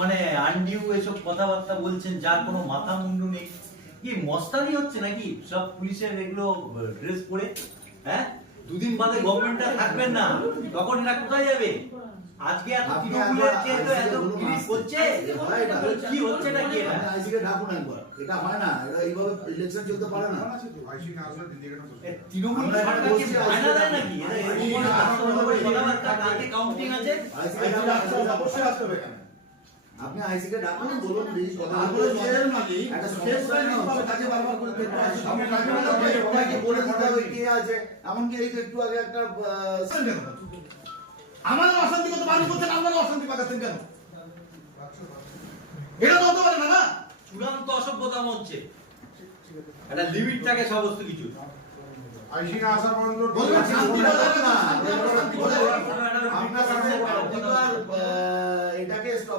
মানে আনডিউ এসব কথাবার্তা বলছেন যার কোনো মাথা মুন্ডু নেই। কি মস্তানি হচ্ছে নাকি সব পুলিশের এগুলো ড্রেস পরে? হ্যাঁ, দুদিন বাদে গভর্নমেন্টটা থাকবেন না, তখন এরা কোথায় যাবে? আজকে এত তৃণমূলের যে এত পুলিশ করছে, কি হচ্ছে নাকি এটা? আইসিকে ডাকুন একবার, এটা হয় না, এটা এইভাবে ইলেকশন চলতে পারে না। তৃণমূল সরকার কি বায়না দেয় নাকি? এরা এরকম কথাবার্তা কালকে কাউন্টিং আছে, অবশ্যই আসতে হবে এখানে। আপনি আইসিকে ডাকুন, বলুন প্লিজ কথা বলুন। একটা সমস্যা হচ্ছে, তাকে বারবার করে দেখতে আসছে। আপনাকে বলে দিতে হবে কে আছে। এমনকি এই তো একটু আগে একটা আমাদের অশান্তি কত মানুষ করছেন, আপনারা অশান্তি পাকাচ্ছেন কেন? এটা তো হতে পারে না, না? চূড়ান্ত অসভ্যতা হচ্ছে। একটা লিমিট থাকে সমস্ত কিছু। আইসিকে আসার পর্যন্ত বলবেন শান্তি বজায় রাখুন, শান্তি আপনার এটাকে